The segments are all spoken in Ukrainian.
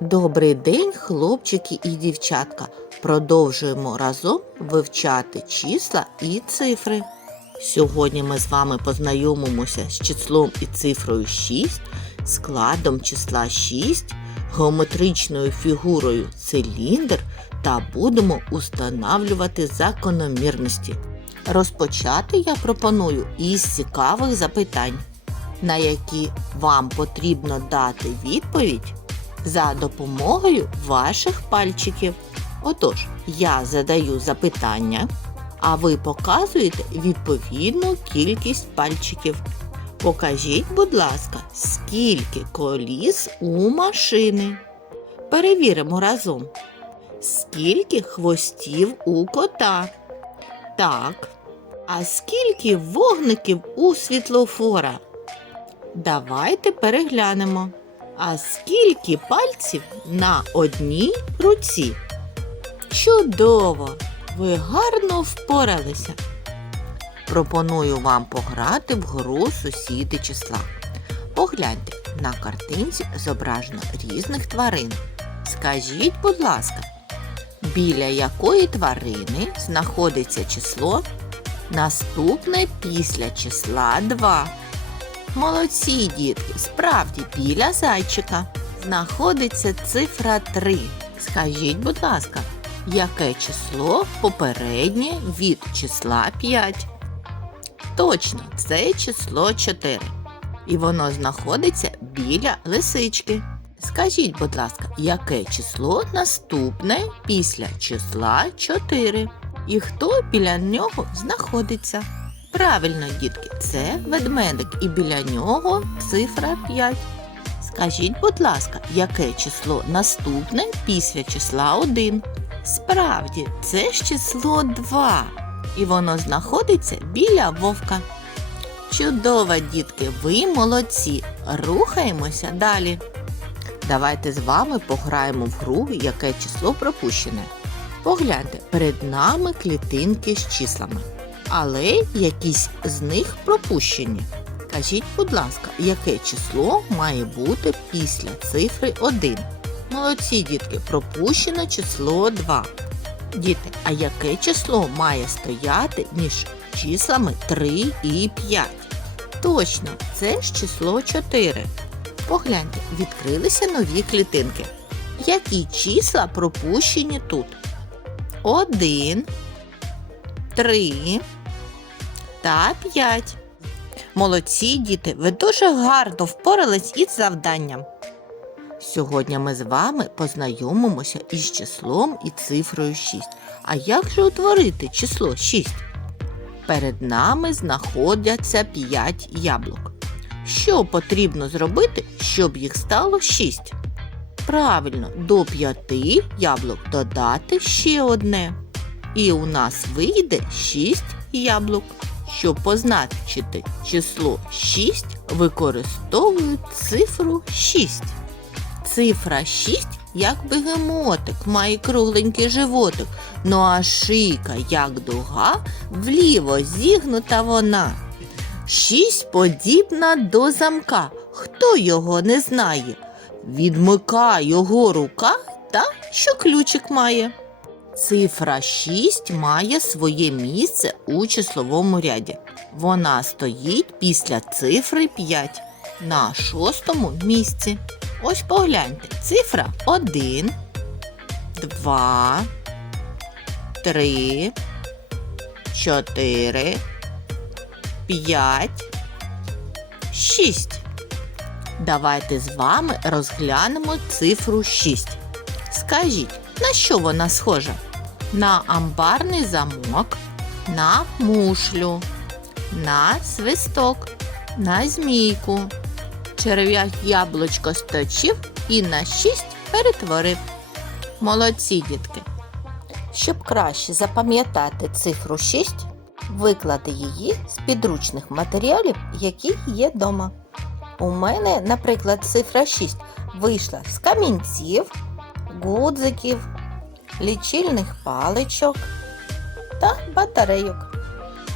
Добрий день, хлопчики і дівчатка. Продовжуємо разом вивчати числа і цифри. Сьогодні ми з вами познайомимося з числом і цифрою 6, складом числа 6, геометричною фігурою циліндр та будемо устанавлювати закономірності. Розпочати я пропоную із цікавих запитань, на які вам потрібно дати відповідь за допомогою ваших пальчиків. Отож, я задаю запитання, а ви показуєте відповідну кількість пальчиків. Покажіть, будь ласка, скільки коліс у машини. Перевіримо разом. Скільки хвостів у кота? Так. А скільки вогників у світлофора? Давайте переглянемо. А скільки пальців на одній руці? Чудово! Ви гарно впоралися. Пропоную вам пограти в гру сусіди числа. Погляньте, на картинці зображено різних тварин. Скажіть, будь ласка, біля якої тварини знаходиться число наступне після числа 2? Молодці, дітки, справді біля зайчика знаходиться цифра 3. Скажіть, будь ласка, яке число попереднє від числа 5? Точно, це число 4. І воно знаходиться біля лисички. Скажіть, будь ласка, яке число наступне після числа 4? І хто біля нього знаходиться? Правильно, дітки, це ведмедик, і біля нього цифра 5. Скажіть, будь ласка, яке число наступне після числа 1? Справді, це ж число 2. І воно знаходиться біля вовка. Чудово, дітки, ви молодці. Рухаємося далі. Давайте з вами пограємо в гру, яке число пропущене. Погляньте, перед нами клітинки з числами але якісь з них пропущені. Кажіть, будь ласка, яке число має бути після цифри 1? Молодці, дітки, пропущено число 2. Діти, а яке число має стояти між числами 3 і 5? Точно, це ж число 4. Погляньте, відкрилися нові клітинки. Які числа пропущені тут? 1, 3 та 5. Молодці діти, ви дуже гарно впорались із завданням. Сьогодні ми з вами познайомимося із числом і цифрою 6. А як же утворити число 6? Перед нами знаходяться 5 яблук. Що потрібно зробити, щоб їх стало 6? Правильно, до 5 яблук додати ще одне. І у нас вийде 6 яблук. Щоб позначити число 6, використовують цифру 6. Цифра 6 як бегемотик, має кругленький животик, ну а шийка, як дуга, вліво зігнута вона. 6 подібна до замка. Хто його не знає? Відмика його рука та що ключик має. Цифра 6 має своє місце у числовому ряді. Вона стоїть після цифри 5 на шостому місці. Ось погляньте. Цифра 1, 2, 3, 4, 5, 6. Давайте з вами розглянемо цифру 6. Скажіть, на що вона схожа? На амбарний замок, на мушлю, на свисток, на змійку. Черв'як яблучко сточив і на шість перетворив. Молодці дітки. Щоб краще запам'ятати цифру 6, виклади її з підручних матеріалів, які є вдома. У мене, наприклад, цифра 6 вийшла з камінців, гудзиків, лічильних паличок та батарейок.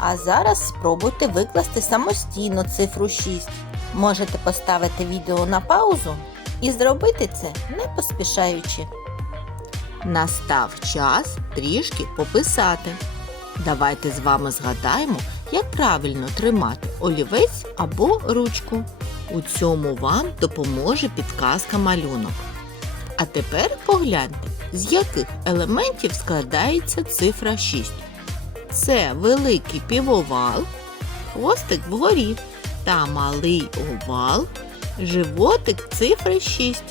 А зараз спробуйте викласти самостійно цифру 6. Можете поставити відео на паузу і зробити це не поспішаючи. Настав час трішки пописати. Давайте з вами згадаємо, як правильно тримати олівець або ручку. У цьому вам допоможе підказка малюнок. А тепер погляньте, з яких елементів складається цифра 6. Це великий півовал, хвостик вгорі та малий овал, животик цифри 6.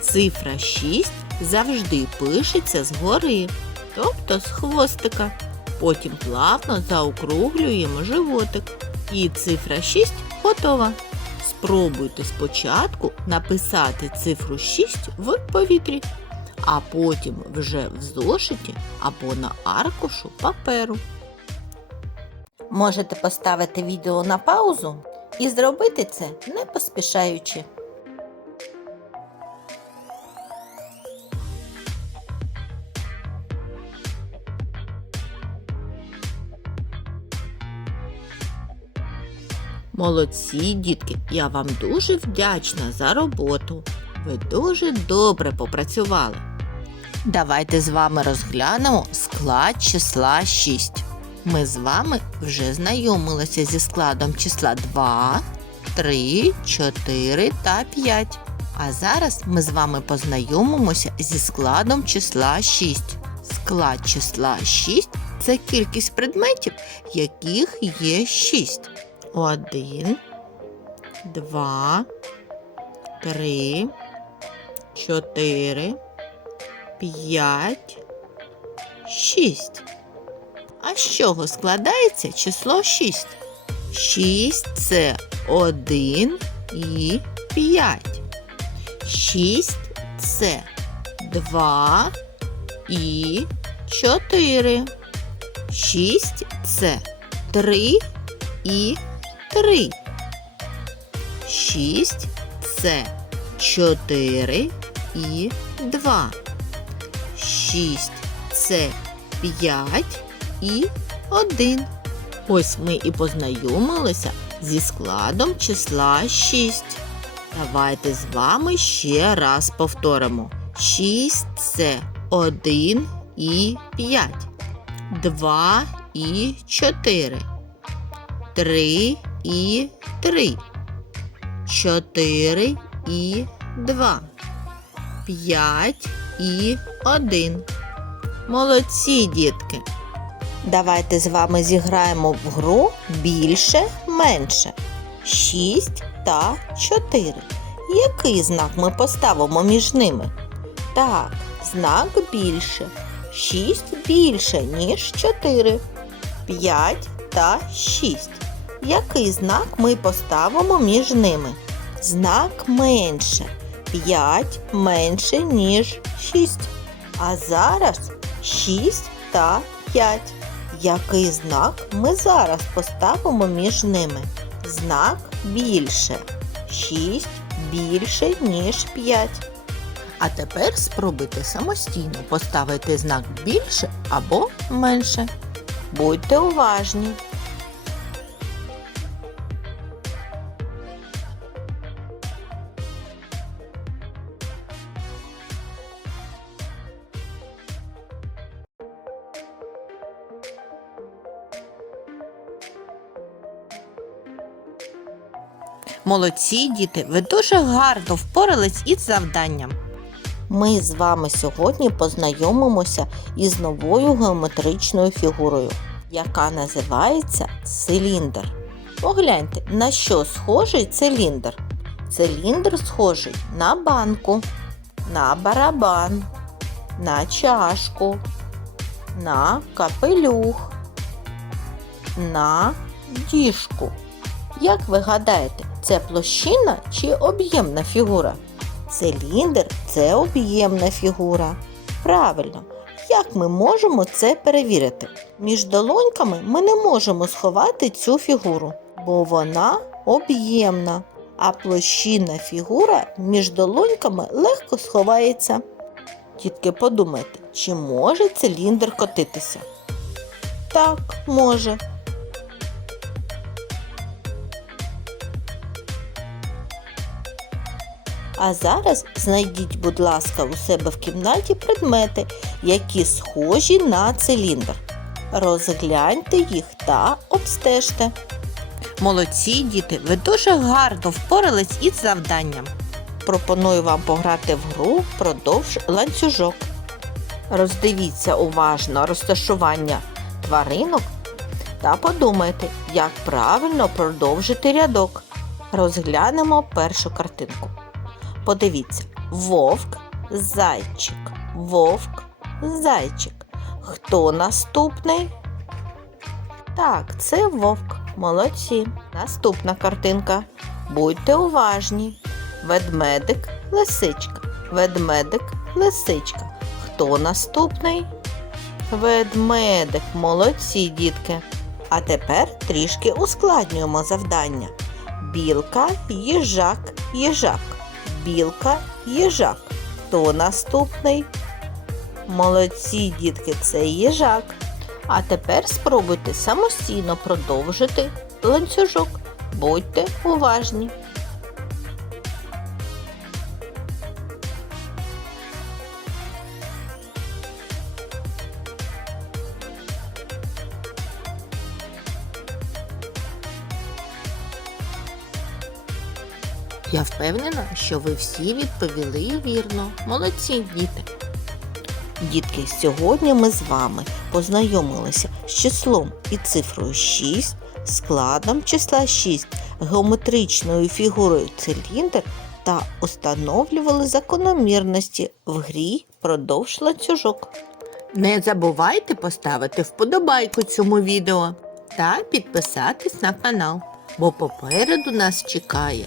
Цифра 6 завжди пишеться згори, тобто з хвостика. Потім плавно заокруглюємо животик. І цифра 6 готова. Спробуйте спочатку написати цифру 6 в повітрі, а потім вже в зошиті або на аркушу паперу. Можете поставити відео на паузу і зробити це не поспішаючи. Молодці, дітки, я вам дуже вдячна за роботу. Ви дуже добре попрацювали. Давайте з вами розглянемо склад числа 6. Ми з вами вже знайомилися зі складом числа 2, 3, 4 та 5. А зараз ми з вами познайомимося зі складом числа 6. Склад числа 6 це кількість предметів, яких є 6. Один, два, три, чотири, п'ять, шість. А з чого складається число шість? Шість це один і п'ять. Шість це два і чотири. Шість це три і три. Шість це чотири і два. Шість це п'ять і один. Ось ми і познайомилися зі складом числа 6. Давайте з вами ще раз повторимо. 6 це 1 і 5, 2 і 4, 3 і 3, 4 і 2, 5 і 1. Молодці, дітки! Давайте з вами зіграємо в гру більше менше. 6 та 4. Який знак ми поставимо між ними? Так, знак більше. 6 більше, ніж 4. 5 та 6. Який знак ми поставимо між ними? Знак менше. 5 менше, ніж 6. А зараз 6 та 5. Який знак ми зараз поставимо між ними? Знак більше. 6 більше, ніж 5. А тепер спробуйте самостійно поставити знак більше або менше. Будьте уважні. Молодці, діти, ви дуже гарно впорались із завданням. Ми з вами сьогодні познайомимося із новою геометричною фігурою, яка називається циліндр. Погляньте, на що схожий циліндр. Циліндр схожий на банку, на барабан, на чашку, на капелюх, на діжку. Як ви гадаєте, це площина чи об'ємна фігура? Циліндр це об'ємна фігура. Правильно, як ми можемо це перевірити? Між долоньками ми не можемо сховати цю фігуру, бо вона об'ємна, а площинна фігура між долоньками легко сховається. Тітки подумайте, чи може циліндр котитися? Так, може. А зараз знайдіть, будь ласка, у себе в кімнаті предмети, які схожі на циліндр. Розгляньте їх та обстежте. Молодці, діти, ви дуже гарно впорались із завданням. Пропоную вам пограти в гру продовж ланцюжок. Роздивіться уважно розташування тваринок та подумайте, як правильно продовжити рядок. Розглянемо першу картинку. Подивіться: вовк, зайчик, вовк, зайчик. Хто наступний? Так, це вовк. Молодці. Наступна картинка. Будьте уважні. Ведмедик, лисичка. Ведмедик, лисичка. Хто наступний? Ведмедик. Молодці, дітки. А тепер трішки ускладнюємо завдання. Білка, їжак, їжак. Білка, їжак. Хто наступний? Молодці, дітки, це їжак. А тепер спробуйте самостійно продовжити ланцюжок. Будьте уважні. Я впевнена, що ви всі відповіли вірно. Молодці, діти. Дітки, сьогодні ми з вами познайомилися з числом і цифрою 6, складом числа 6, геометричною фігурою циліндр та установлювали закономірності в грі продовж ланцюжок. Не забувайте поставити вподобайку цьому відео та підписатись на канал, бо попереду нас чекає